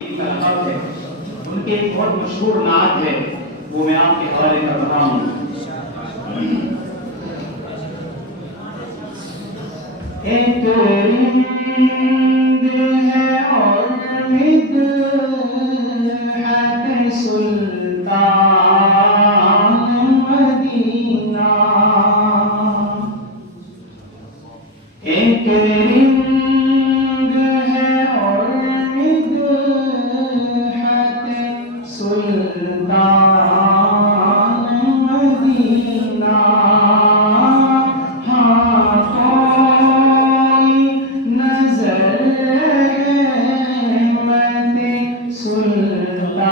है। उनके एक बहुत मशहूर नात है, वो मैं आपके हवाले कर रहा हूँ। एक रिंद है और मिदहत सुल्तान मदीना, एक रिंद है और मिदहत सुल्तान मदीना। हाँ कोई नजर रहमत सुल्तान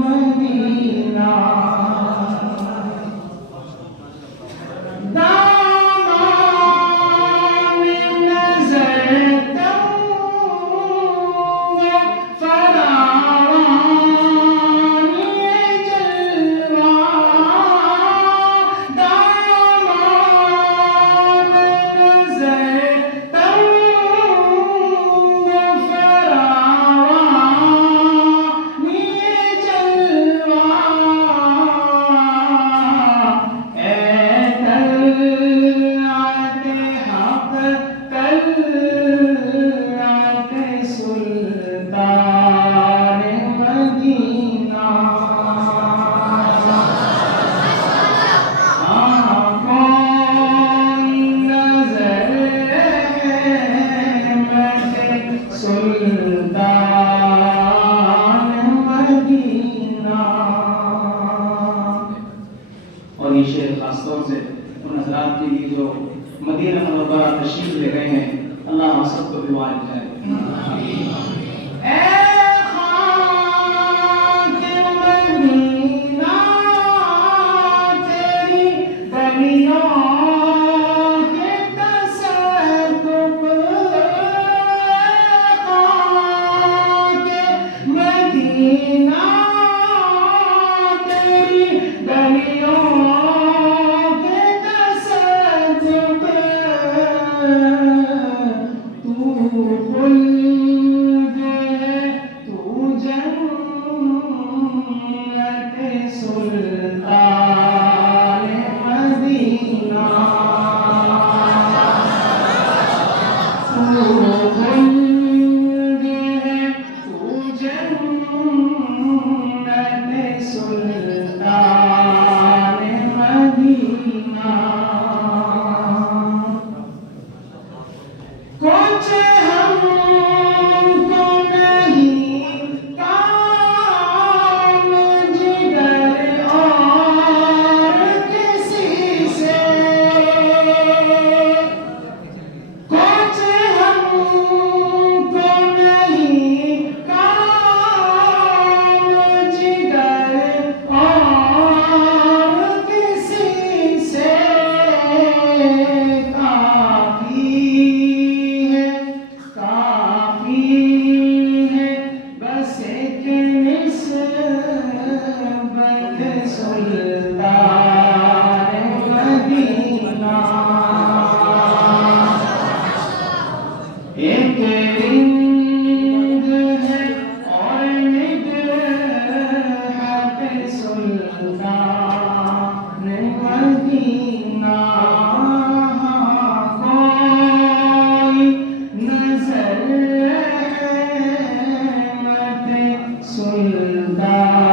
मदीना। दामन नजर तंग फरावान ये जलवा, दामन नजर तंग फरावान ये जलवा। सुल्तान मदीना, कौन नजर रहमत सुल्तान मदीना। और ये शेर खासतौर से उन हजरात के लिए जो मदीना मुनव्वरा तशरीफ ले गए हैं, अल्लाह हम सबको भी वालिद है। ए खाक मदीना तेरी गलियों के तसद्दुक़, खाक मदीना तेरी गलियों के तसद्दुक़, तू खुल्द है तू जन्नत सुल्तान मदीना, तू खुल्द है तू जन्नत सुल्तान मदीना। कुछ हमको नहीं काम जिगर और किसी से, कुछ हमको नहीं काम जिगर और किसी से, काफी है बस एक निस्बत सुल्तान मदीना। एक रिंद है और मिदहत सुल्तान मदीना, कोई नजर रहमत सुल्तान